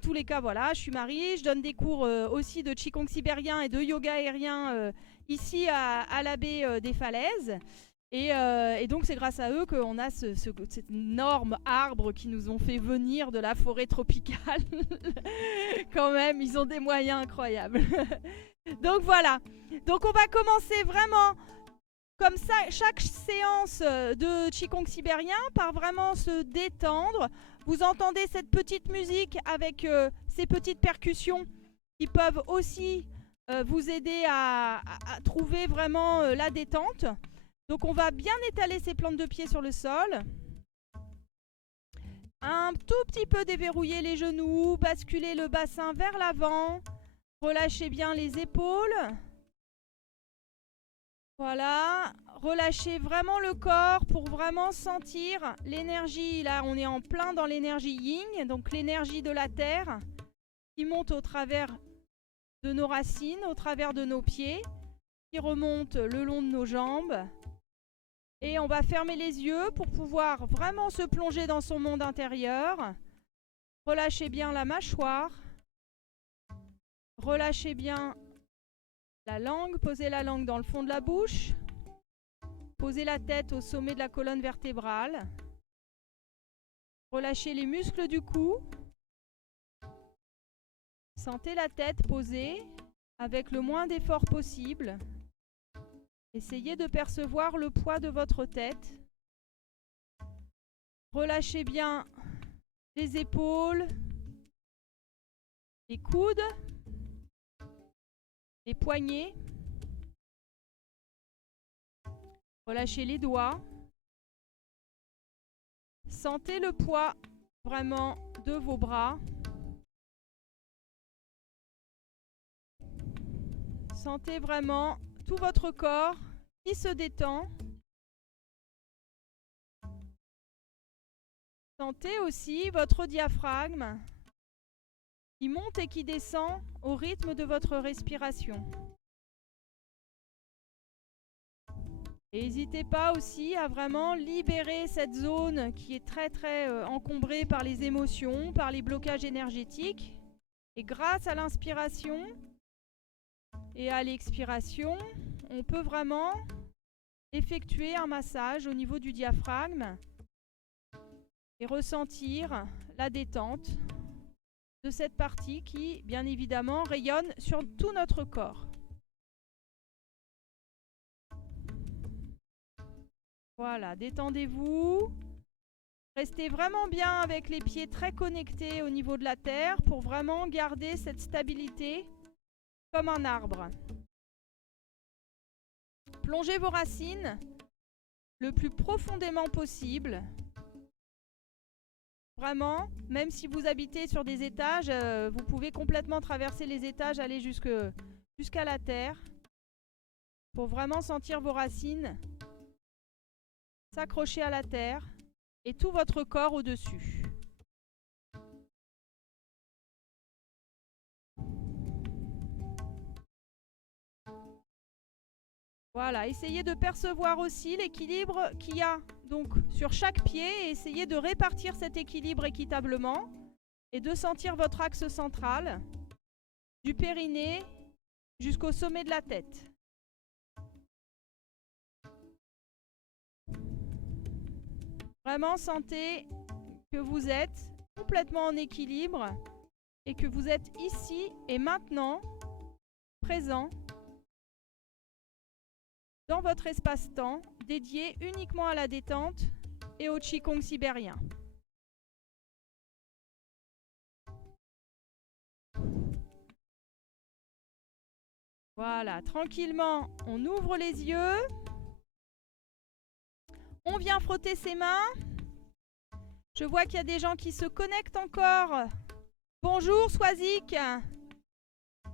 En tous les cas, voilà, je suis Marie. Je donne des cours aussi de Qigong sibérien et de yoga aérien ici à la baie des Falaises. Et donc, c'est grâce à eux qu'on a cet énorme arbre qui nous ont fait venir de la forêt tropicale. Quand même, ils ont des moyens incroyables. Donc, voilà. Donc, on va commencer vraiment comme ça, chaque séance de Qigong sibérien par vraiment se détendre. Vous entendez cette petite musique avec ces petites percussions qui peuvent aussi vous aider à trouver vraiment la détente. Donc on va bien étaler ses plantes de pied sur le sol. Un tout petit peu déverrouiller les genoux, basculer le bassin vers l'avant. Relâchez bien les épaules. Voilà. Relâchez vraiment le corps pour vraiment sentir l'énergie. Là, on est en plein dans l'énergie yin, donc l'énergie de la terre qui monte au travers de nos racines, au travers de nos pieds, qui remonte le long de nos jambes. Et on va fermer les yeux pour pouvoir vraiment se plonger dans son monde intérieur. Relâchez bien la mâchoire. Relâchez bien la langue. Posez la langue dans le fond de la bouche. Posez la tête au sommet de la colonne vertébrale. Relâchez les muscles du cou. Sentez la tête posée avec le moins d'effort possible. Essayez de percevoir le poids de votre tête. Relâchez bien les épaules, les coudes, les poignets. Relâchez les doigts. Sentez le poids vraiment de vos bras. Sentez vraiment tout votre corps qui se détend. Sentez aussi votre diaphragme qui monte et qui descend au rythme de votre respiration. Et n'hésitez pas aussi à vraiment libérer cette zone qui est très encombrée par les émotions, par les blocages énergétiques. Et grâce à l'inspiration et à l'expiration, on peut vraiment effectuer un massage au niveau du diaphragme et ressentir la détente de cette partie qui, bien évidemment, rayonne sur tout notre corps. Voilà, détendez-vous. Restez vraiment bien avec les pieds très connectés au niveau de la terre pour vraiment garder cette stabilité comme un arbre. Plongez vos racines le plus profondément possible. Vraiment, même si vous habitez sur des étages, vous pouvez complètement traverser les étages, aller jusqu'à la terre pour vraiment sentir vos racines s'accrocher à la terre et tout votre corps au-dessus. Voilà, essayez de percevoir aussi l'équilibre qu'il y a donc sur chaque pied et essayez de répartir cet équilibre équitablement et de sentir votre axe central du périnée jusqu'au sommet de la tête. Vraiment sentez que vous êtes complètement en équilibre et que vous êtes ici et maintenant présent dans votre espace-temps dédié uniquement à la détente et au Qigong sibérien. Voilà, tranquillement, on ouvre les yeux. On vient frotter ses mains. Je vois qu'il y a des gens qui se connectent encore. Bonjour Swazik.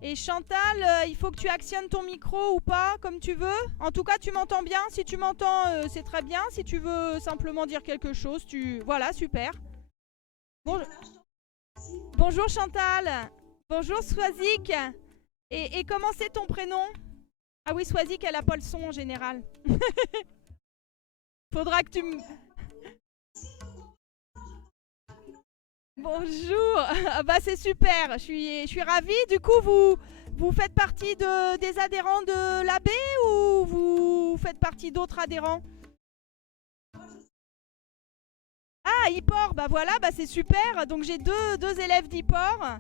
Et Chantal, il faut que tu actionnes ton micro ou pas, comme tu veux. En tout cas, tu m'entends bien. Si tu m'entends, c'est très bien. Si tu veux simplement dire quelque chose, Voilà, super. Bonjour Chantal. Bonjour Swazik. Et comment c'est ton prénom? Ah oui, Swazik, elle n'a pas le son en général. Faudra que tu me... Bonjour. Ah bah c'est super, je suis ravie. Du coup, vous faites partie des adhérents de l'AB ou vous faites partie d'autres adhérents? Ah, IPOR, bah voilà, bah c'est super. Donc j'ai deux élèves d'IPOR.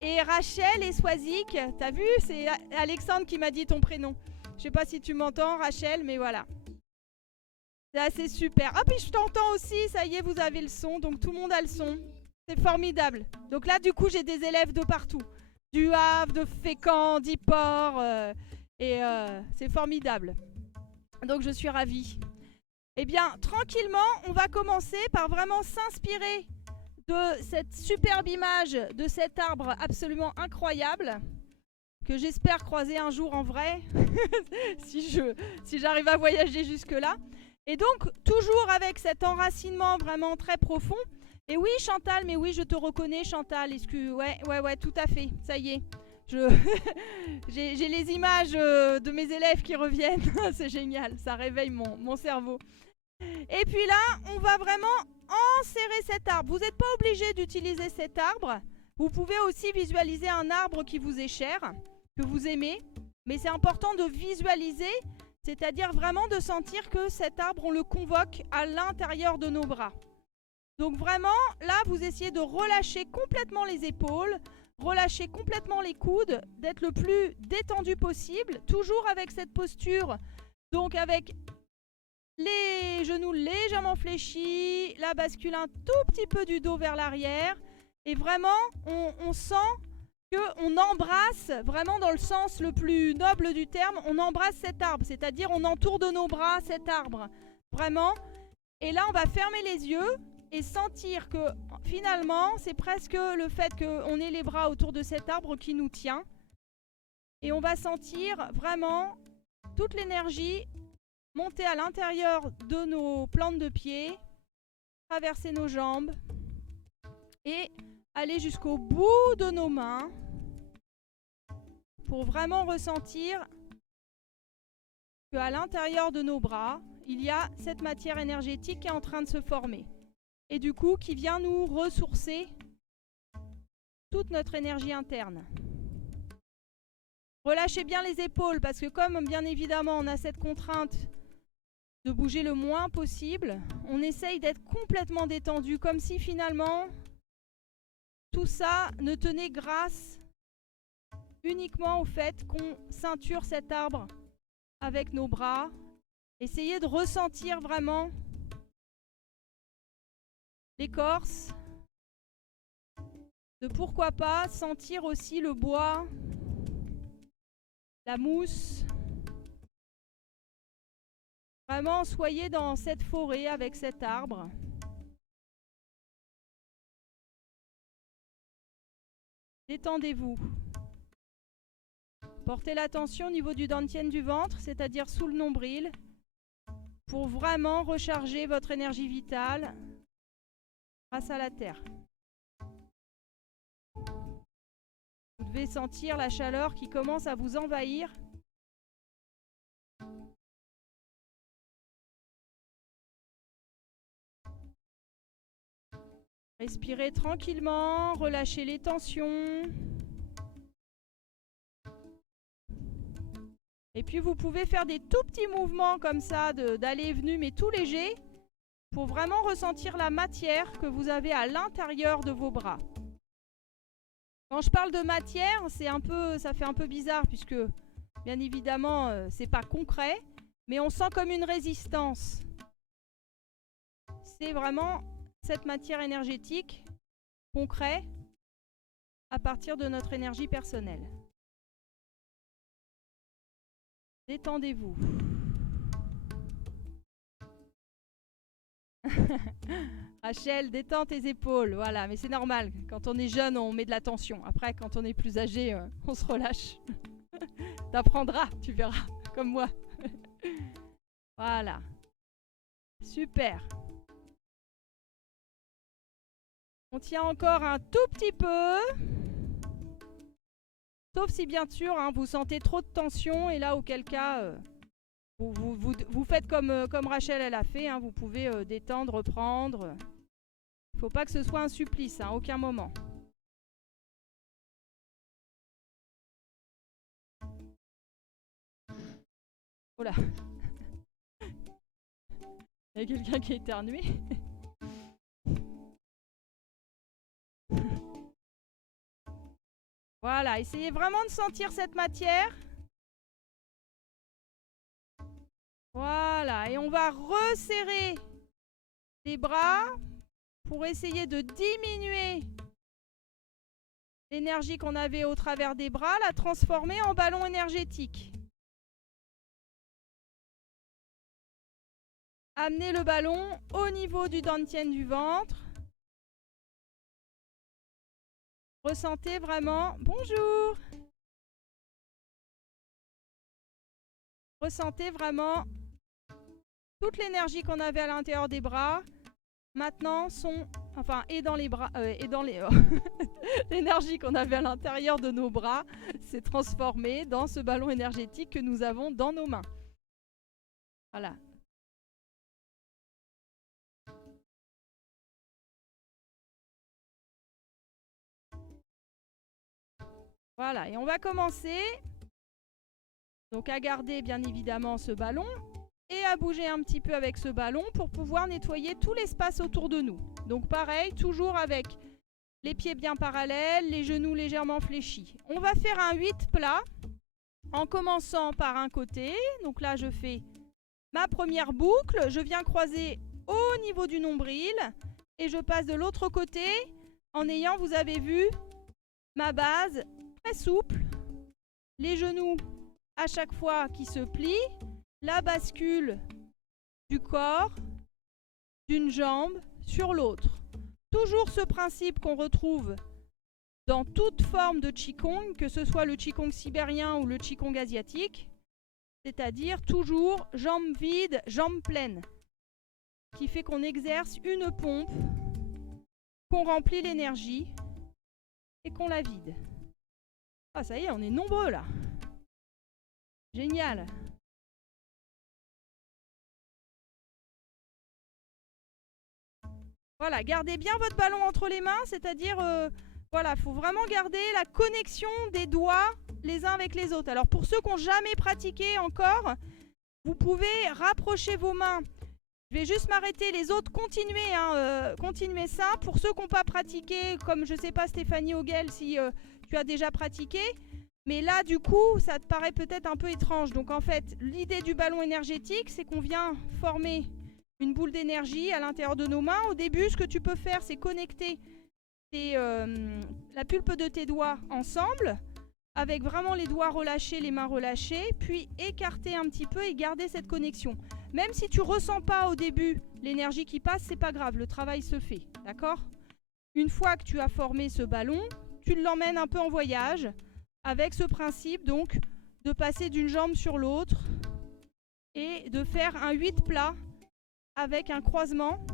Et Rachel et Swazik. T'as vu, c'est Alexandre qui m'a dit ton prénom. Je sais pas si tu m'entends, Rachel, mais voilà. C'est super. Ah, puis je t'entends aussi, ça y est, vous avez le son. Donc tout le monde a le son. C'est formidable. Donc là, du coup, j'ai des élèves de partout. Du Havre, de Fécamp, d'Yport. C'est formidable. Donc je suis ravie. Eh bien, tranquillement, on va commencer par vraiment s'inspirer de cette superbe image de cet arbre absolument incroyable que j'espère croiser un jour en vrai si j'arrive à voyager jusque-là. Et donc, toujours avec cet enracinement vraiment très profond. Et oui, Chantal, mais oui, je te reconnais, Chantal. Ouais, tout à fait. Ça y est. J'ai les images de mes élèves qui reviennent. C'est génial. Ça réveille mon cerveau. Et puis là, on va vraiment enserrer cet arbre. Vous n'êtes pas obligé d'utiliser cet arbre. Vous pouvez aussi visualiser un arbre qui vous est cher, que vous aimez. Mais c'est important de visualiser, c'est-à-dire vraiment de sentir que cet arbre, on le convoque à l'intérieur de nos bras. Donc vraiment, là, vous essayez de relâcher complètement les épaules, relâcher complètement les coudes, d'être le plus détendu possible, toujours avec cette posture, donc avec les genoux légèrement fléchis, la bascule un tout petit peu du dos vers l'arrière. Et vraiment, on sent qu'on embrasse, vraiment dans le sens le plus noble du terme, on embrasse cet arbre. C'est-à-dire on entoure de nos bras cet arbre. Vraiment. Et là, on va fermer les yeux et sentir que finalement, c'est presque le fait qu'on ait les bras autour de cet arbre qui nous tient. Et on va sentir vraiment toute l'énergie monter à l'intérieur de nos plantes de pied, traverser nos jambes et aller jusqu'au bout de nos mains pour vraiment ressentir qu'à l'intérieur de nos bras, il y a cette matière énergétique qui est en train de se former et du coup qui vient nous ressourcer toute notre énergie interne. Relâchez bien les épaules parce que comme bien évidemment on a cette contrainte de bouger le moins possible, on essaye d'être complètement détendu, comme si finalement tout ça ne tenait grâce uniquement au fait qu'on ceinture cet arbre avec nos bras. Essayez de ressentir vraiment l'écorce, de pourquoi pas sentir aussi le bois, la mousse. Vraiment, soyez dans cette forêt avec cet arbre. Détendez-vous. Portez l'attention au niveau du dantian du ventre, c'est-à-dire sous le nombril, pour vraiment recharger votre énergie vitale grâce à la terre. Vous devez sentir la chaleur qui commence à vous envahir. Respirez tranquillement, relâchez les tensions. Et puis vous pouvez faire des tout petits mouvements comme ça, d'aller et venu, mais tout léger, pour vraiment ressentir la matière que vous avez à l'intérieur de vos bras. Quand je parle de matière, ça fait un peu bizarre puisque, bien évidemment, c'est pas concret, mais on sent comme une résistance. C'est vraiment cette matière énergétique concrète à partir de notre énergie personnelle. Détendez-vous. Rachel, détends tes épaules. Voilà, mais c'est normal. Quand on est jeune, on met de la tension. Après, quand on est plus âgé, on se relâche. T'apprendras, tu verras, comme moi. Voilà. Super. On tient encore un tout petit peu. Sauf si bien sûr vous sentez trop de tension et là auquel cas vous faites comme Rachel elle a fait. Vous pouvez détendre, reprendre. faut pas que ce soit un supplice, à aucun moment. Oh là. Il y a quelqu'un qui a éternué. Voilà, essayez vraiment de sentir cette matière. Voilà, et on va resserrer les bras pour essayer de diminuer l'énergie qu'on avait au travers des bras, la transformer en ballon énergétique. Amenez le ballon au niveau du dantian du ventre. Ressentez vraiment... Bonjour! Ressentez vraiment toute l'énergie qu'on avait à l'intérieur des bras. Maintenant, est dans les bras... et dans les... l'énergie qu'on avait à l'intérieur de nos bras s'est transformée dans ce ballon énergétique que nous avons dans nos mains. Voilà. Voilà, et on va commencer donc à garder bien évidemment ce ballon et à bouger un petit peu avec ce ballon pour pouvoir nettoyer tout l'espace autour de nous. Donc pareil, toujours avec les pieds bien parallèles, les genoux légèrement fléchis. On va faire un 8 plat en commençant par un côté. Donc là, je fais ma première boucle. Je viens croiser au niveau du nombril et je passe de l'autre côté en ayant, vous avez vu, ma base très souple. Les genoux à chaque fois qui se plient. La bascule du corps, d'une jambe sur l'autre. Toujours ce principe qu'on retrouve dans toute forme de Qigong, que ce soit le Qigong sibérien ou le Qigong asiatique, c'est-à-dire toujours jambes vides, jambes pleines, qui fait qu'on exerce une pompe, qu'on remplit l'énergie et qu'on la vide. Ah, ça y est, on est nombreux là. Génial. Voilà, gardez bien votre ballon entre les mains, c'est-à-dire, voilà, il faut vraiment garder la connexion des doigts les uns avec les autres. Alors pour ceux qui n'ont jamais pratiqué encore, vous pouvez rapprocher vos mains. Je vais juste m'arrêter, les autres, continuez, continuez ça. Pour ceux qui n'ont pas pratiqué, comme je ne sais pas Stéphanie Hoguel si tu as déjà pratiqué, mais là du coup ça te paraît peut-être un peu étrange. Donc en fait, l'idée du ballon énergétique, c'est qu'on vient former une boule d'énergie à l'intérieur de nos mains. Au début, ce que tu peux faire, c'est connecter la pulpe de tes doigts ensemble, avec vraiment les doigts relâchés, les mains relâchées, puis écarter un petit peu et garder cette connexion. Même si tu ne ressens pas au début l'énergie qui passe, c'est pas grave, le travail se fait, d'accord? Une fois que tu as formé ce ballon, tu l'emmènes un peu en voyage, avec ce principe donc de passer d'une jambe sur l'autre et de faire un 8 plat avec un croisement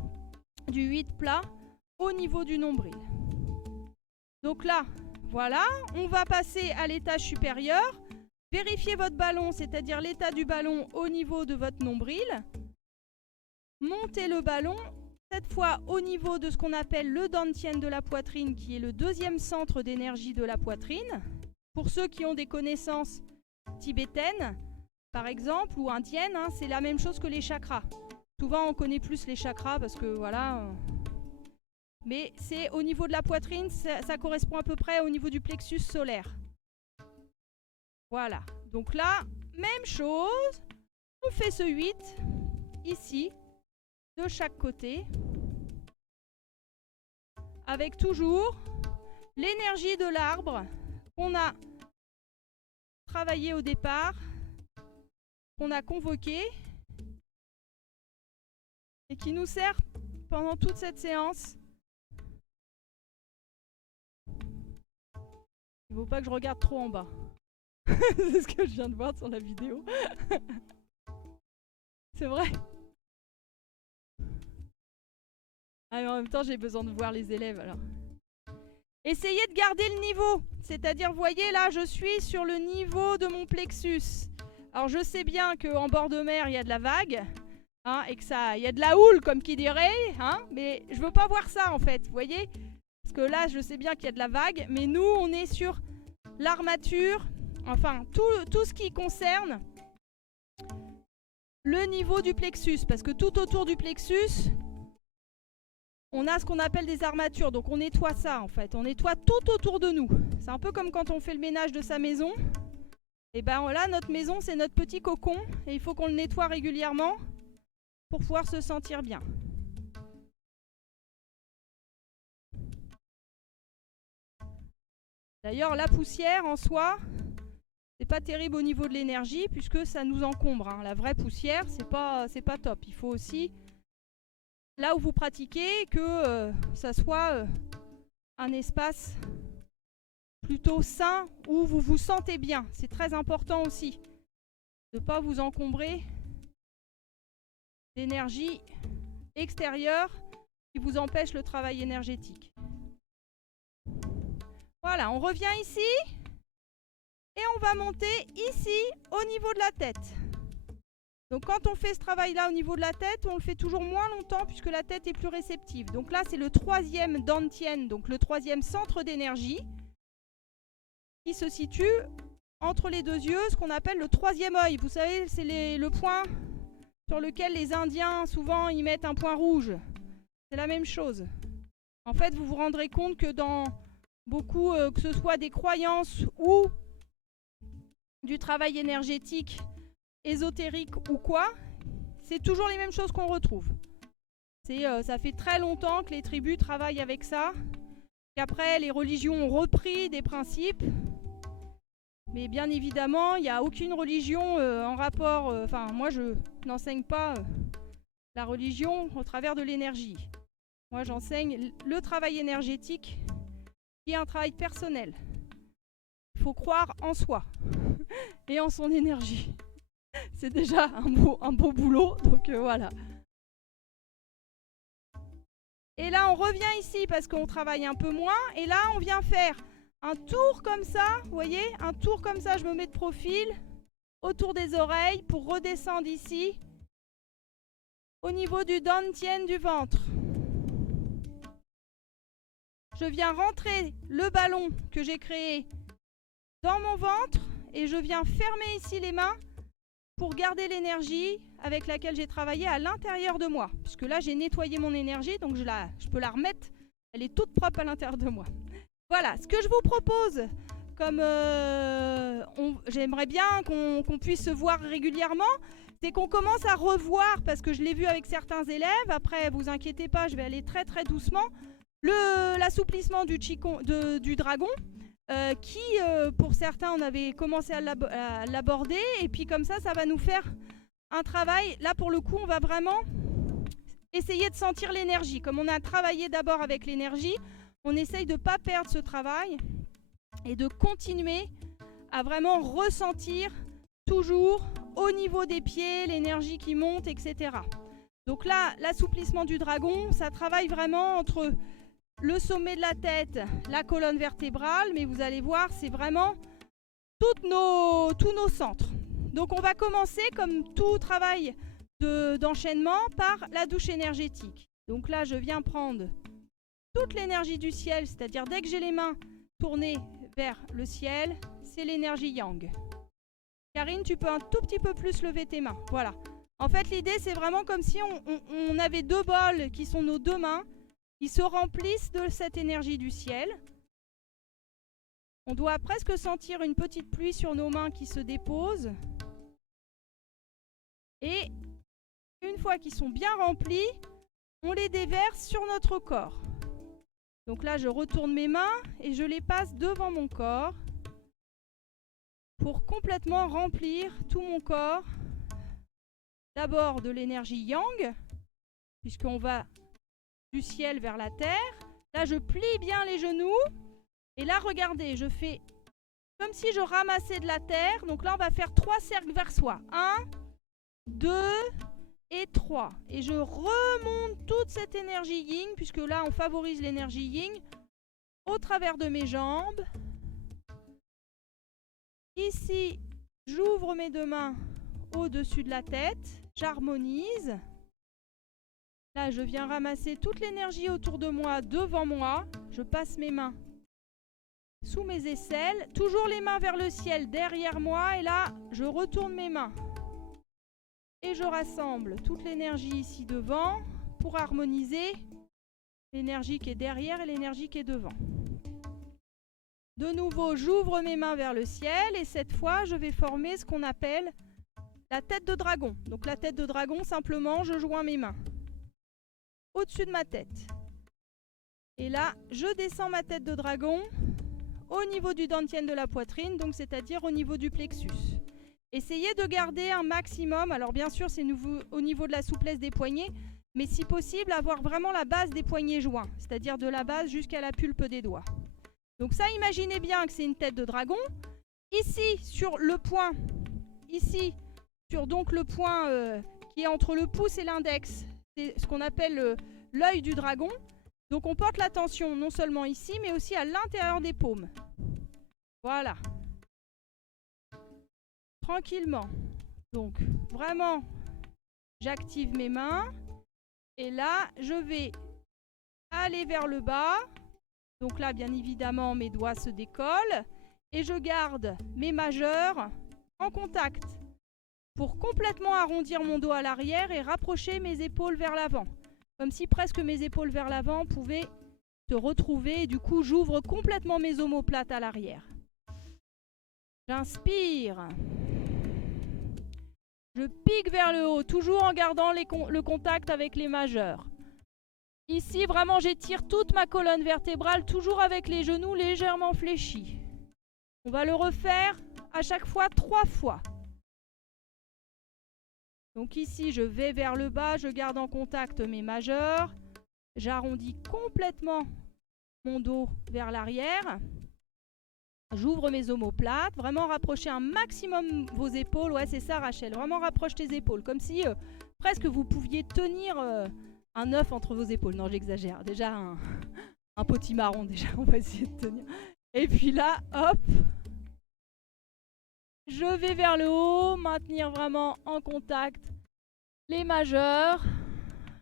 du 8 plat au niveau du nombril. Donc là, voilà, on va passer à l'étage supérieur. Vérifiez votre ballon, c'est-à-dire l'état du ballon au niveau de votre nombril. Montez le ballon, cette fois au niveau de ce qu'on appelle le dantian de la poitrine, qui est le deuxième centre d'énergie de la poitrine. Pour ceux qui ont des connaissances tibétaines, par exemple, ou indiennes, c'est la même chose que les chakras. Souvent, on connaît plus les chakras parce que voilà. Mais c'est au niveau de la poitrine, ça correspond à peu près au niveau du plexus solaire. Voilà. Donc là, même chose. On fait ce 8 ici, de chaque côté. Avec toujours l'énergie de l'arbre qu'on a travaillé au départ, qu'on a convoqué. Et qui nous sert pendant toute cette séance. Il ne faut pas que je regarde trop en bas. C'est ce que je viens de voir sur la vidéo. C'est vrai. Ah, mais en même temps, j'ai besoin de voir les élèves alors. Essayez de garder le niveau. C'est-à-dire, vous voyez là, je suis sur le niveau de mon plexus. Alors, je sais bien qu'en bord de mer, il y a de la vague. hein, et que ça, il y a de la houle comme qui dirait, hein, mais je veux pas voir ça en fait, vous voyez? Parce que là, je sais bien qu'il y a de la vague, mais nous, on est sur l'armature, enfin, tout ce qui concerne le niveau du plexus, parce que tout autour du plexus, on a ce qu'on appelle des armatures, donc on nettoie ça en fait, on nettoie tout autour de nous. C'est un peu comme quand on fait le ménage de sa maison. Et ben là, notre maison, c'est notre petit cocon, et il faut qu'on le nettoie régulièrement pour pouvoir se sentir bien. D'ailleurs, la poussière en soi, c'est pas terrible au niveau de l'énergie puisque ça nous encombre, hein. La vraie poussière, c'est pas top. Il faut aussi, là où vous pratiquez, que ça soit un espace plutôt sain où vous vous sentez bien. C'est très important aussi de ne pas vous encombrer d'énergie extérieure qui vous empêche le travail énergétique. Voilà, on revient ici et on va monter ici au niveau de la tête. Donc quand on fait ce travail-là au niveau de la tête, on le fait toujours moins longtemps puisque la tête est plus réceptive. Donc là, c'est le troisième dantian, donc le troisième centre d'énergie qui se situe entre les deux yeux, ce qu'on appelle le troisième œil. Vous savez, c'est le point sur lequel les Indiens, souvent, ils mettent un point rouge. C'est la même chose. En fait, vous vous rendrez compte que dans beaucoup, que ce soit des croyances ou du travail énergétique, ésotérique ou quoi, c'est toujours les mêmes choses qu'on retrouve. Ça fait très longtemps que les tribus travaillent avec ça, qu'après les religions ont repris des principes, mais bien évidemment, il n'y a aucune religion en rapport, enfin moi je n'enseigne pas la religion au travers de l'énergie. Moi j'enseigne le travail énergétique qui est un travail personnel. Il faut croire en soi et en son énergie. C'est déjà un beau boulot, donc voilà. Et là, on revient ici parce qu'on travaille un peu moins. Et là, on vient faire un tour comme ça, vous voyez, un tour comme ça, je me mets de profil, autour des oreilles pour redescendre ici, au niveau du dantian du ventre. Je viens rentrer le ballon que j'ai créé dans mon ventre et je viens fermer ici les mains pour garder l'énergie avec laquelle j'ai travaillé à l'intérieur de moi. Puisque là, j'ai nettoyé mon énergie, donc je peux la remettre. Elle est toute propre à l'intérieur de moi. Voilà, ce que je vous propose, comme j'aimerais bien qu'on puisse se voir régulièrement, c'est qu'on commence à revoir, parce que je l'ai vu avec certains élèves, après, vous inquiétez pas, je vais aller très très doucement, l'assouplissement du dragon, qui, pour certains, on avait commencé à l'aborder, et puis comme ça va nous faire un travail. Là, pour le coup, on va vraiment essayer de sentir l'énergie. Comme on a travaillé d'abord avec l'énergie, on essaye de ne pas perdre ce travail et de continuer à vraiment ressentir toujours au niveau des pieds, l'énergie qui monte, etc. Donc là, l'assouplissement du dragon, ça travaille vraiment entre le sommet de la tête, la colonne vertébrale, mais vous allez voir, c'est vraiment tous nos centres. Donc on va commencer, comme tout travail d'enchaînement, par la douche énergétique. Donc là, je viens prendre toute l'énergie du ciel, c'est-à-dire dès que j'ai les mains tournées vers le ciel, c'est l'énergie yang. Karine, tu peux un tout petit peu plus lever tes mains. Voilà. En fait, l'idée, c'est vraiment comme si on avait deux bols qui sont nos deux mains. Ils se remplissent de cette énergie du ciel. On doit presque sentir une petite pluie sur nos mains qui se dépose. Et une fois qu'ils sont bien remplis, on les déverse sur notre corps. Donc là, je retourne mes mains et je les passe devant mon corps pour complètement remplir tout mon corps. D'abord de l'énergie yang, puisqu'on va du ciel vers la terre. Là, je plie bien les genoux. Et là, regardez, je fais comme si je ramassais de la terre. Donc là, on va faire 3 cercles vers soi. 1, 2 et 3. Et je remonte toute cette énergie yin, puisque là, on favorise l'énergie yin, au travers de mes jambes. Ici, j'ouvre mes deux mains au-dessus de la tête. J'harmonise. Là, je viens ramasser toute l'énergie autour de moi, devant moi. Je passe mes mains sous mes aisselles. Toujours les mains vers le ciel, derrière moi. Et là, je retourne mes mains. Et je rassemble toute l'énergie ici devant pour harmoniser l'énergie qui est derrière et l'énergie qui est devant. De nouveau, j'ouvre mes mains vers le ciel et cette fois, je vais former ce qu'on appelle la tête de dragon. Donc la tête de dragon, simplement, je joins mes mains au-dessus de ma tête. Et là, je descends ma tête de dragon au niveau du dantian de la poitrine, donc c'est-à-dire au niveau du plexus. Essayez de garder un maximum, alors bien sûr c'est au niveau de la souplesse des poignets, mais si possible avoir vraiment la base des poignets joints, c'est-à-dire de la base jusqu'à la pulpe des doigts. Donc ça, imaginez bien que c'est une tête de dragon. Ici, sur le point, ici, sur donc le point qui est entre le pouce et l'index, c'est ce qu'on appelle l'œil du dragon. Donc on porte l'attention non seulement ici, mais aussi à l'intérieur des paumes. Voilà. Tranquillement. Donc vraiment, j'active mes mains. Et là, je vais aller vers le bas. Donc là, bien évidemment, mes doigts se décollent. Et je garde mes majeurs en contact pour complètement arrondir mon dos à l'arrière et rapprocher mes épaules vers l'avant. Comme si presque mes épaules vers l'avant pouvaient se retrouver. Et du coup, j'ouvre complètement mes omoplates à l'arrière. J'inspire. Je pique vers le haut, toujours en gardant le contact avec les majeurs. Ici, vraiment, j'étire toute ma colonne vertébrale, toujours avec les genoux légèrement fléchis. On va le refaire à chaque fois 3 fois. Donc ici, je vais vers le bas, je garde en contact mes majeurs. J'arrondis complètement mon dos vers l'arrière. J'ouvre mes omoplates, vraiment rapprocher un maximum vos épaules. Ouais, c'est ça Rachel, vraiment rapproche tes épaules. Comme si presque vous pouviez tenir un œuf entre vos épaules. Non, j'exagère. Déjà un potimarron, déjà, on va essayer de tenir. Et puis là, hop, je vais vers le haut, maintenir vraiment en contact les majeurs.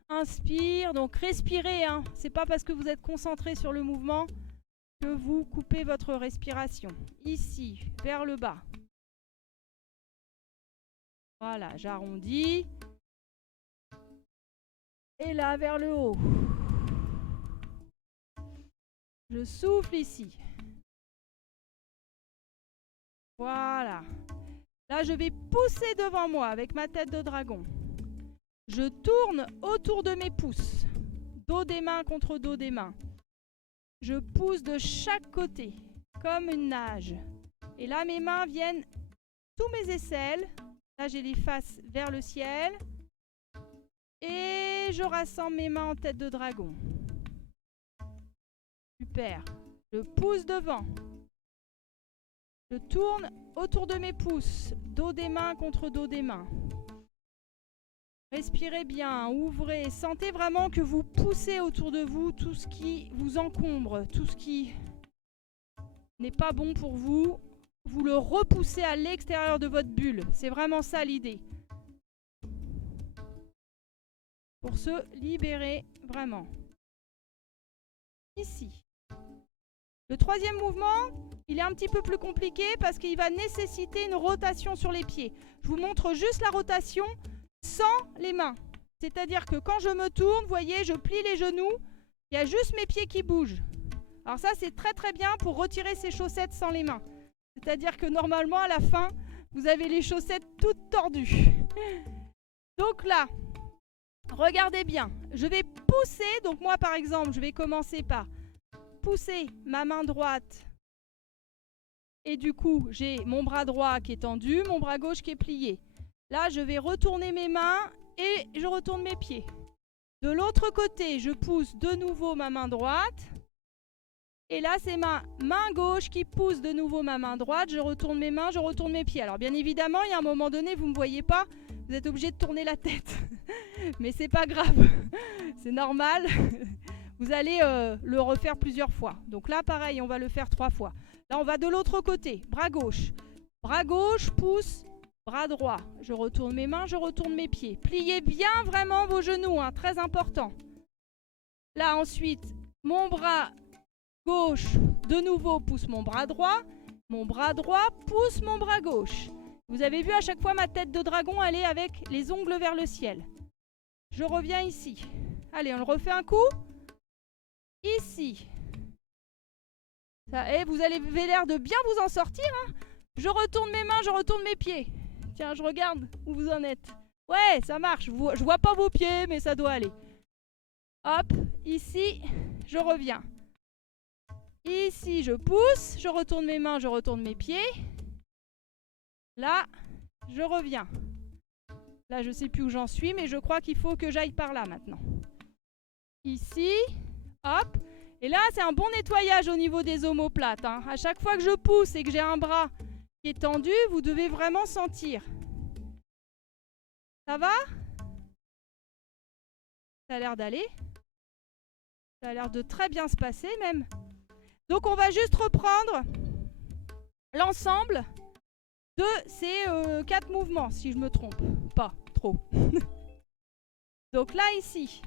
Inspire, donc respirez, hein. C'est pas parce que vous êtes concentré sur le mouvement que vous coupez votre respiration. Ici, vers le bas. Voilà, j'arrondis. Et là, vers le haut. Je souffle ici. Voilà. Là, je vais pousser devant moi avec ma tête de dragon. Je tourne autour de mes pouces. Dos des mains contre dos des mains. Je pousse de chaque côté, comme une nage. Et là, mes mains viennent sous mes aisselles. Là, j'ai les faces vers le ciel. Et je rassemble mes mains en tête de dragon. Super. Je pousse devant. Je tourne autour de mes pouces. Dos des mains contre dos des mains. Respirez bien, ouvrez, sentez vraiment que vous poussez autour de vous tout ce qui vous encombre, tout ce qui n'est pas bon pour vous. Vous le repoussez à l'extérieur de votre bulle. C'est vraiment ça l'idée. Pour se libérer vraiment. Ici. Le troisième mouvement, il est un petit peu plus compliqué parce qu'il va nécessiter une rotation sur les pieds. Je vous montre juste la rotation sans les mains. C'est-à-dire que quand je me tourne, vous voyez, je plie les genoux, il y a juste mes pieds qui bougent. Alors ça, c'est très très bien pour retirer ces chaussettes sans les mains. C'est-à-dire que normalement, à la fin, vous avez les chaussettes toutes tordues. Donc là, regardez bien. Je vais pousser, donc moi par exemple, je vais commencer par pousser ma main droite. Et du coup, j'ai mon bras droit qui est tendu, mon bras gauche qui est plié. Là, je vais retourner mes mains et je retourne mes pieds. De l'autre côté, je pousse de nouveau ma main droite. Et là, c'est ma main gauche qui pousse de nouveau ma main droite. Je retourne mes mains, je retourne mes pieds. Alors, bien évidemment, il y a un moment donné, vous ne me voyez pas. Vous êtes obligé de tourner la tête. Mais c'est pas grave. C'est normal. Vous allez le refaire plusieurs fois. Donc là, pareil, on va le faire 3 fois. Là, on va de l'autre côté. Bras gauche. Bras gauche pousse Bras droit, je retourne mes mains, je retourne mes pieds. Pliez bien vraiment vos genoux, hein, très important. Là ensuite, mon bras gauche, de nouveau, pousse mon bras droit. Mon bras droit pousse mon bras gauche. Vous avez vu à chaque fois ma tête de dragon, elle est avec les ongles vers le ciel. Je reviens ici. Allez, on le refait un coup. Ici. Ça, et vous avez l'air de bien vous en sortir, hein. Je retourne mes mains, je retourne mes pieds. Tiens, je regarde où vous en êtes. Ouais, ça marche. Je vois pas vos pieds, mais ça doit aller. Hop, ici, je reviens. Ici, je pousse, je retourne mes mains, je retourne mes pieds. Là, je reviens. Là, je sais plus où j'en suis, mais je crois qu'il faut que j'aille par là maintenant. Ici, hop. Et là, c'est un bon nettoyage au niveau des omoplates, hein. À chaque fois que je pousse et que j'ai un bras qui est tendu, vous devez vraiment sentir. Ça va? Ça a l'air d'aller. Ça a l'air de très bien se passer même. Donc on va juste reprendre l'ensemble de ces 4 mouvements, si je me trompe pas trop. Donc là, ici,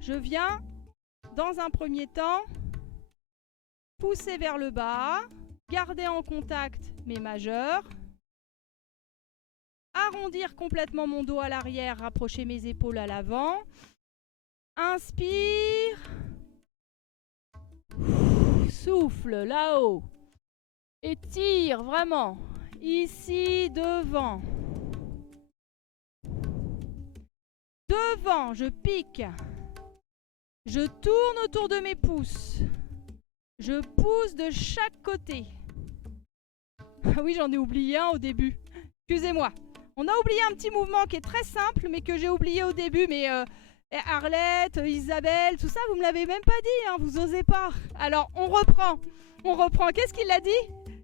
je viens, dans un premier temps, pousser vers le bas, garder en contact mes majeurs, arrondir complètement mon dos à l'arrière, rapprocher mes épaules à l'avant. Inspire. Souffle là-haut. Étire vraiment. Ici, devant. Devant, je pique. Je tourne autour de mes pouces. Je pousse de chaque côté. Ah oui, j'en ai oublié un au début. Excusez-moi. On a oublié un petit mouvement qui est très simple, mais que j'ai oublié au début. Mais Arlette, Isabelle, tout ça, vous me l'avez même pas dit, hein, vous osez pas. Alors, on reprend. On reprend. Qu'est-ce qu'il a dit?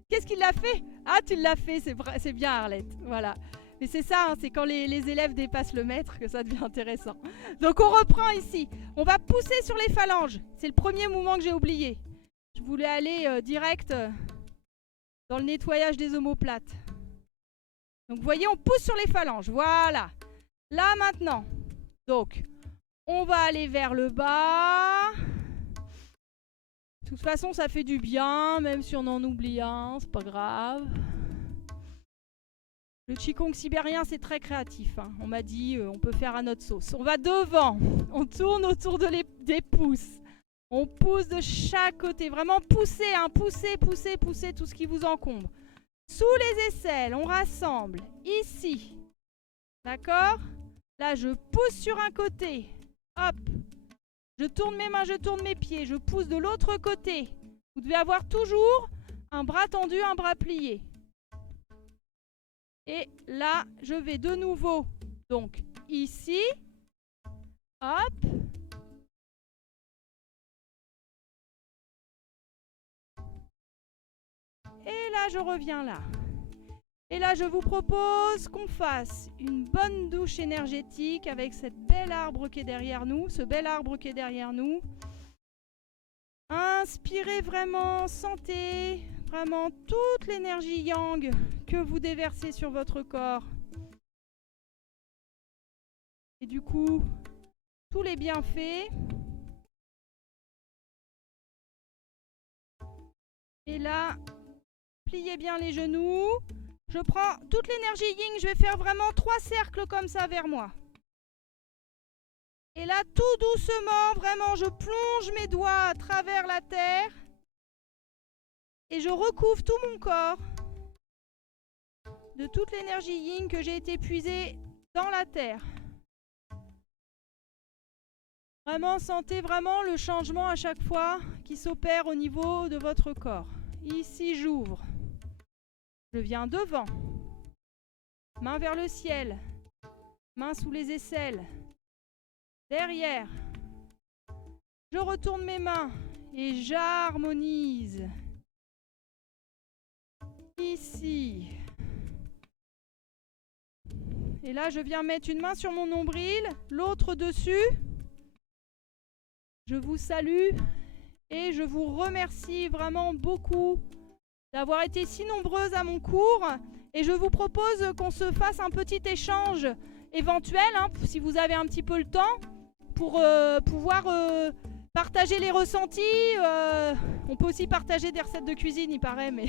Qu'est-ce qu'il a fait? Ah, tu l'as fait, c'est bien Arlette. Voilà. Mais c'est ça, hein, c'est quand les élèves dépassent le maître que ça devient intéressant. Donc, on reprend ici. On va pousser sur les phalanges. C'est le premier mouvement que j'ai oublié. Je voulais aller direct dans le nettoyage des omoplates. Donc, vous voyez, on pousse sur les phalanges. Voilà. Là, maintenant. Donc, on va aller vers le bas. De toute façon, ça fait du bien, même si on en oublie un, c'est pas grave. Le Qigong sibérien, c'est très créatif, hein. On m'a dit, on peut faire à notre sauce. On va devant, on tourne autour des pouces. On pousse de chaque côté, vraiment pousser, hein. Poussez, poussez, poussez tout ce qui vous encombre. Sous les aisselles, on rassemble. Ici, d'accord? Là, je pousse sur un côté. Hop. Je tourne mes mains, je tourne mes pieds. Je pousse de l'autre côté. Vous devez avoir toujours un bras tendu, un bras plié. Et là, je vais de nouveau, donc, ici. Hop. Et là, je reviens là. Et là, je vous propose qu'on fasse une bonne douche énergétique avec cette belle arbre qui est derrière nous, ce bel arbre qui est derrière nous. Inspirez vraiment, sentez vraiment toute l'énergie yang que vous déversez sur votre corps. Et du coup, tous les bienfaits. Et là, pliez bien les genoux. Je prends toute l'énergie yin, je vais faire vraiment 3 cercles comme ça vers moi. Et là, tout doucement, vraiment, je plonge mes doigts à travers la terre. Et je recouvre tout mon corps de toute l'énergie yin que j'ai été puisée dans la terre. Vraiment, sentez vraiment le changement à chaque fois qui s'opère au niveau de votre corps. Ici, j'ouvre. Je viens devant. Main vers le ciel. Main sous les aisselles. Derrière. Je retourne mes mains et j'harmonise. Ici. Et là, je viens mettre une main sur mon nombril, l'autre dessus. Je vous salue et je vous remercie vraiment beaucoup d'avoir été si nombreuses à mon cours Et je vous propose qu'on se fasse un petit échange éventuel, hein, si vous avez un petit peu le temps, pour pouvoir partager les ressentis. On peut aussi partager des recettes de cuisine, il paraît, mais...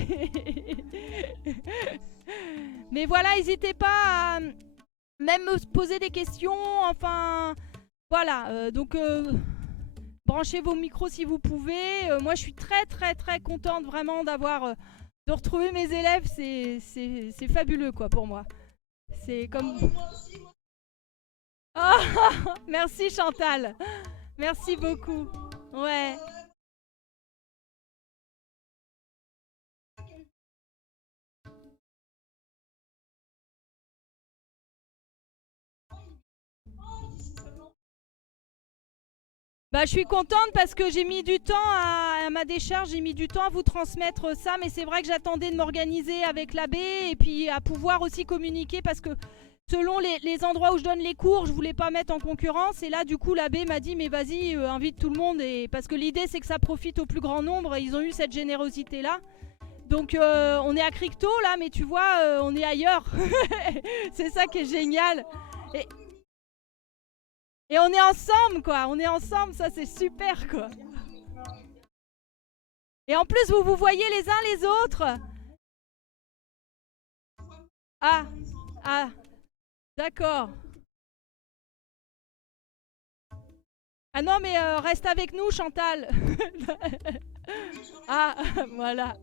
mais voilà, n'hésitez pas à même me poser des questions, enfin... Voilà, donc... branchez vos micros si vous pouvez. Moi, je suis très, très, très contente vraiment d'avoir... de retrouver mes élèves. C'est fabuleux, quoi, pour moi. C'est comme... Oh, merci Chantal. Merci beaucoup. Ouais. Bah, je suis contente parce que j'ai mis du temps à ma décharge, j'ai mis du temps à vous transmettre ça, mais c'est vrai que j'attendais de m'organiser avec l'abbé et puis à pouvoir aussi communiquer parce que selon les endroits où je donne les cours, je voulais pas mettre en concurrence et là du coup l'abbé m'a dit mais vas-y invite tout le monde et parce que l'idée c'est que ça profite au plus grand nombre et ils ont eu cette générosité là. Donc on est à Cricto là mais tu vois on est ailleurs. C'est ça qui est génial. Et on est ensemble, quoi. On est ensemble, ça c'est super, quoi. Et en plus, vous vous voyez les uns les autres. Ah, ah, d'accord. Ah non, mais reste avec nous, Chantal. Ah, voilà.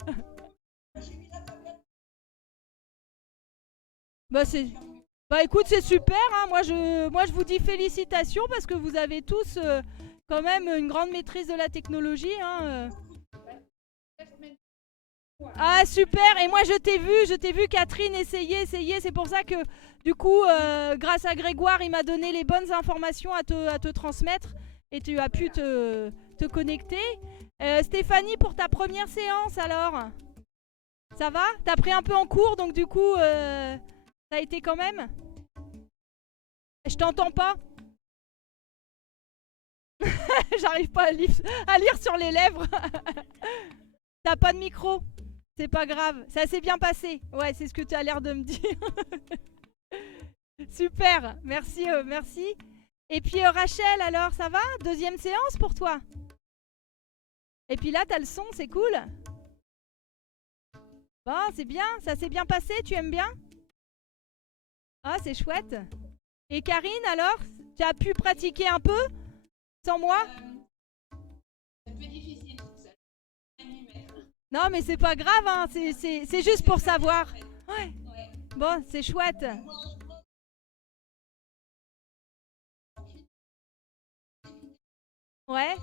Bah c'est... Bah écoute, c'est super, hein. Moi je vous dis félicitations parce que vous avez tous quand même une grande maîtrise de la technologie. Hein. Ah super, et moi je t'ai vu Catherine essayer. C'est pour ça que du coup, grâce à Grégoire, il m'a donné les bonnes informations à te transmettre et tu as pu te connecter. Stéphanie, pour ta première séance alors, ça va? T'as pris un peu en cours donc du coup... ça a été quand même? Je t'entends pas. J'arrive pas à lire sur les lèvres. T'as pas de micro. C'est pas grave. Ça s'est bien passé. Ouais, c'est ce que tu as l'air de me dire. Super. Merci, merci. Et puis Rachel, alors, ça va? Deuxième séance pour toi? Et puis là, t'as le son, c'est cool. Bon, c'est bien. Ça s'est bien passé? Tu aimes bien? Ah, c'est chouette. Et Karine, alors, tu as pu pratiquer un peu sans moi? C'est un peu difficile tout ça. Non, mais c'est pas grave, hein. C'est juste pour savoir. Ouais. Bon, c'est chouette. Ouais.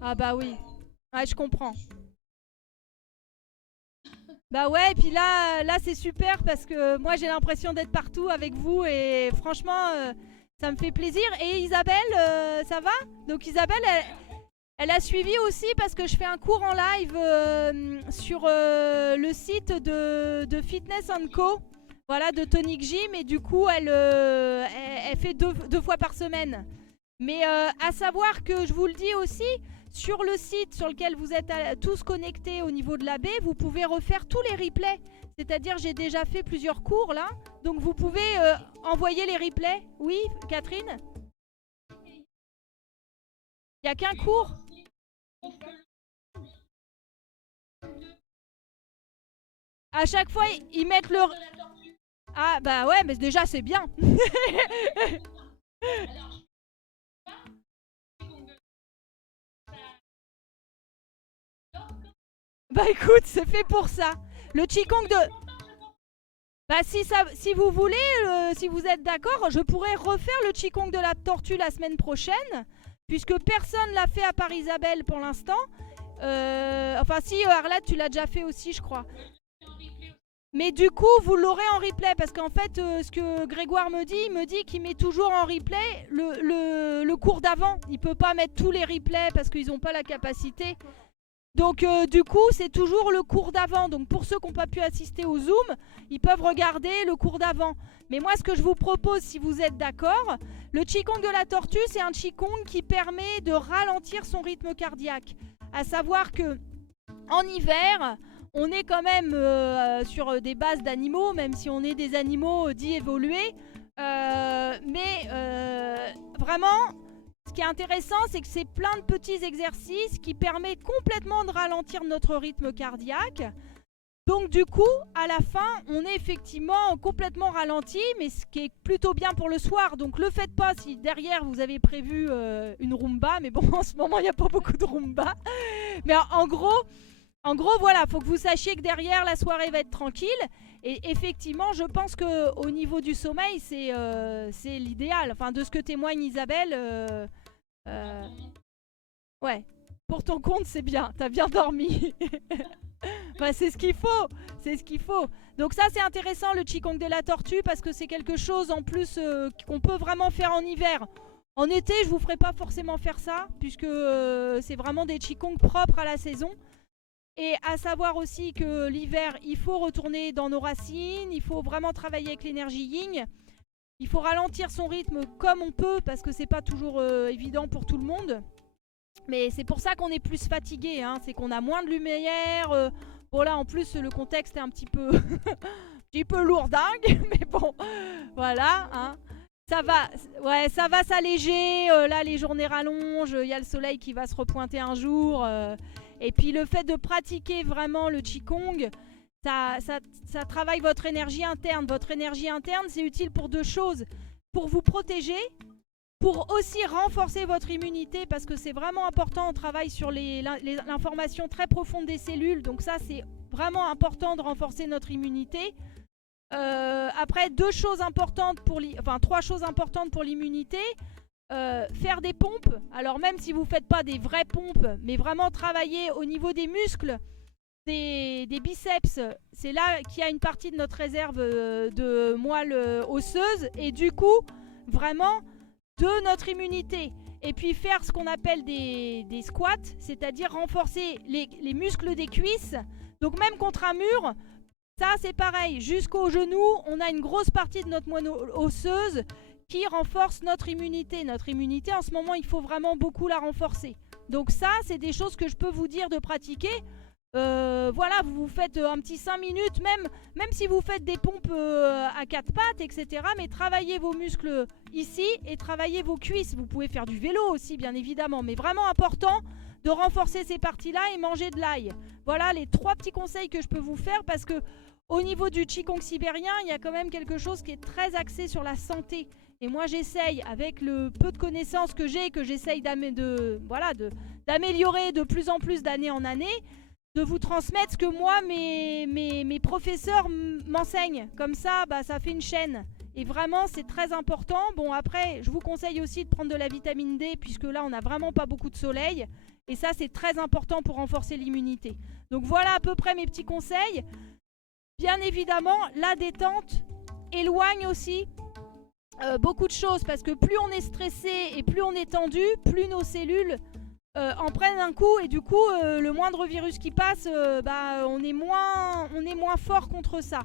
Ah bah oui. Ouais, je comprends. Bah ouais, et puis là c'est super parce que moi j'ai l'impression d'être partout avec vous et franchement ça me fait plaisir. Et Isabelle, ça va? Donc Isabelle, elle a suivi aussi parce que je fais un cours en live sur le site de Fitness & Co. Voilà, de Tonic Gym et du coup elle fait deux fois par semaine. Mais à savoir que je vous le dis aussi, sur le site sur lequel vous êtes tous connectés au niveau de la baie, vous pouvez refaire tous les replays. C'est-à-dire j'ai déjà fait plusieurs cours là, donc vous pouvez envoyer les replays. Oui, Catherine? Il n'y a qu'un cours? À chaque fois, ils mettent le... Ah bah ouais, mais déjà c'est bien. Bah écoute, c'est fait pour ça. Le Qigong de... Bah si vous voulez, si vous êtes d'accord, je pourrais refaire le Qigong de la tortue la semaine prochaine. Puisque personne l'a fait à part Isabelle pour l'instant. Enfin si, Arlette, tu l'as déjà fait aussi, je crois. Mais du coup, vous l'aurez en replay. Parce qu'en fait, ce que Grégoire me dit, il me dit qu'il met toujours en replay le cours d'avant. Il peut pas mettre tous les replays parce qu'ils n'ont pas la capacité. Donc du coup, c'est toujours le cours d'avant. Donc pour ceux qui n'ont pas pu assister au Zoom, ils peuvent regarder le cours d'avant. Mais moi, ce que je vous propose, si vous êtes d'accord, le Qigong de la tortue, c'est un Qigong qui permet de ralentir son rythme cardiaque. À savoir que En hiver, on est quand même sur des bases d'animaux, même si on est des animaux dits évolués. Vraiment, ce qui est intéressant, c'est que c'est plein de petits exercices qui permettent complètement de ralentir notre rythme cardiaque. Donc du coup, à la fin, on est effectivement complètement ralenti, mais ce qui est plutôt bien pour le soir. Donc le faites pas si derrière vous avez prévu une rumba, mais bon, en ce moment, il n'y a pas beaucoup de rumba. Mais en gros, voilà, il faut que vous sachiez que derrière, la soirée va être tranquille. Et effectivement, je pense qu'au niveau du sommeil, c'est l'idéal. Enfin, de ce que témoigne Isabelle, ouais, pour ton compte, c'est bien. T'as bien dormi. Bah, c'est ce qu'il faut. C'est ce qu'il faut. Donc ça, c'est intéressant, le Qigong de la tortue, parce que c'est quelque chose en plus qu'on peut vraiment faire en hiver. En été, je vous ferai pas forcément faire ça, puisque c'est vraiment des Qigong propres à la saison. Et à savoir aussi que l'hiver, il faut retourner dans nos racines, il faut vraiment travailler avec l'énergie yin. Il faut ralentir son rythme comme on peut, parce que c'est pas toujours évident pour tout le monde. Mais c'est pour ça qu'on est plus fatigué, hein. C'est qu'on a moins de lumière. Bon là, en plus, le contexte est un petit peu, lourdingue, mais bon, voilà, hein. Ça va, ouais, ça va s'alléger. Là, les journées rallongent. Il y a le soleil qui va se repointer un jour. Et puis le fait de pratiquer vraiment le Qigong, ça travaille votre énergie interne. Votre énergie interne, c'est utile pour deux choses. Pour vous protéger, pour aussi renforcer votre immunité, parce que c'est vraiment important. On travaille sur l'information très profonde des cellules. Donc ça, c'est vraiment important de renforcer notre immunité. Après, trois choses importantes pour l'immunité. Faire des pompes, alors même si vous ne faites pas des vraies pompes, mais vraiment travailler au niveau des muscles, des biceps, c'est là qu'il y a une partie de notre réserve de moelle osseuse, et du coup, vraiment, de notre immunité. Et puis faire ce qu'on appelle des squats, c'est-à-dire renforcer les muscles des cuisses. Donc même contre un mur, ça c'est pareil, jusqu'au genou, on a une grosse partie de notre moelle osseuse qui renforce notre immunité. Notre immunité, en ce moment, il faut vraiment beaucoup la renforcer. Donc ça, c'est des choses que je peux vous dire de pratiquer. Voilà, vous faites un petit 5 minutes, même si vous faites des pompes à 4 pattes, etc. Mais travaillez vos muscles ici et travaillez vos cuisses. Vous pouvez faire du vélo aussi, bien évidemment. Mais vraiment important de renforcer ces parties-là et manger de l'ail. Voilà les 3 petits conseils que je peux vous faire, parce que au niveau du Qigong sibérien, il y a quand même quelque chose qui est très axé sur la santé. Et moi, j'essaye, avec le peu de connaissances que j'ai, que j'essaye d'améliorer de plus en plus d'année en année, de vous transmettre ce que moi, mes professeurs m'enseignent. Comme ça, ça fait une chaîne. Et vraiment, c'est très important. Bon, après, je vous conseille aussi de prendre de la vitamine D, puisque là, on n'a vraiment pas beaucoup de soleil. Et ça, c'est très important pour renforcer l'immunité. Donc voilà à peu près mes petits conseils. Bien évidemment, la détente éloigne aussi beaucoup de choses, parce que plus on est stressé et plus on est tendu, plus nos cellules en prennent un coup, et du coup le moindre virus qui passe, on est moins fort contre ça.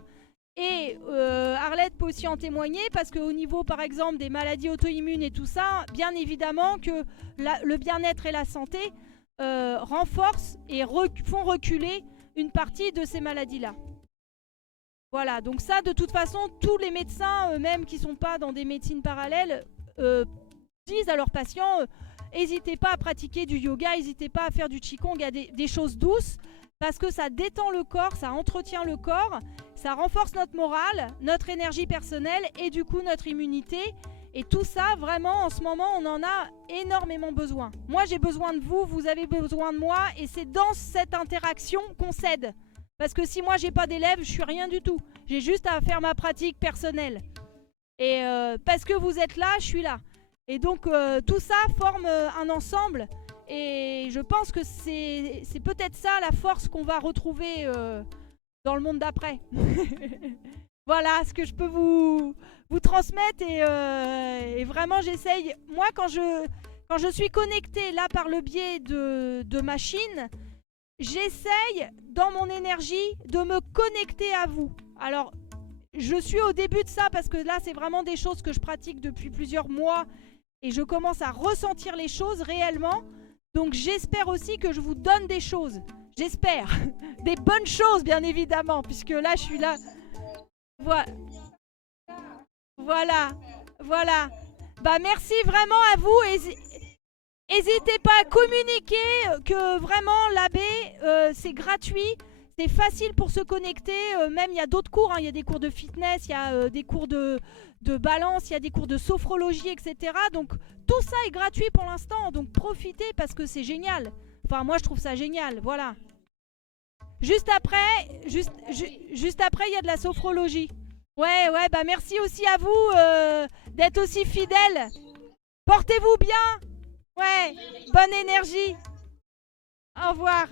Et Arlette peut aussi en témoigner, parce qu'au niveau par exemple des maladies auto-immunes et tout ça, bien évidemment que le bien-être et la santé renforcent et font reculer une partie de ces maladies-là. Voilà, donc ça, de toute façon, tous les médecins, même qui ne sont pas dans des médecines parallèles, disent à leurs patients, n'hésitez pas à pratiquer du yoga, n'hésitez pas à faire du Qigong, à des choses douces, parce que ça détend le corps, ça entretient le corps, ça renforce notre morale, notre énergie personnelle et du coup notre immunité. Et tout ça, vraiment, en ce moment, on en a énormément besoin. Moi, j'ai besoin de vous, vous avez besoin de moi, et c'est dans cette interaction qu'on s'aide. Parce que si moi j'ai pas d'élèves, je suis rien du tout. J'ai juste à faire ma pratique personnelle. Et parce que vous êtes là, je suis là. Et donc tout ça forme un ensemble. Et je pense que c'est peut-être ça la force qu'on va retrouver dans le monde d'après. Voilà ce que je peux vous transmettre. Et vraiment j'essaye. Moi quand je suis connectée là par le biais de machines, j'essaye, dans mon énergie, de me connecter à vous. Alors, je suis au début de ça, parce que là, c'est vraiment des choses que je pratique depuis plusieurs mois, et je commence à ressentir les choses réellement. Donc, j'espère aussi que je vous donne des choses. J'espère. Des bonnes choses, bien évidemment, puisque là, je suis là. Voilà. Voilà. Voilà. Bah, merci vraiment à vous. N'hésitez pas à communiquer que vraiment l'AB, c'est gratuit. C'est facile pour se connecter. Même, il y a d'autres cours. Hein. Il y a des cours de fitness, il y a des cours de balance, il y a des cours de sophrologie, etc. Donc, tout ça est gratuit pour l'instant. Donc, profitez parce que c'est génial. Enfin, moi, je trouve ça génial. Voilà. Juste après, il y a de la sophrologie. Ouais, bah merci aussi à vous d'être aussi fidèles. Portez-vous bien. Ouais, bonne énergie. Au revoir.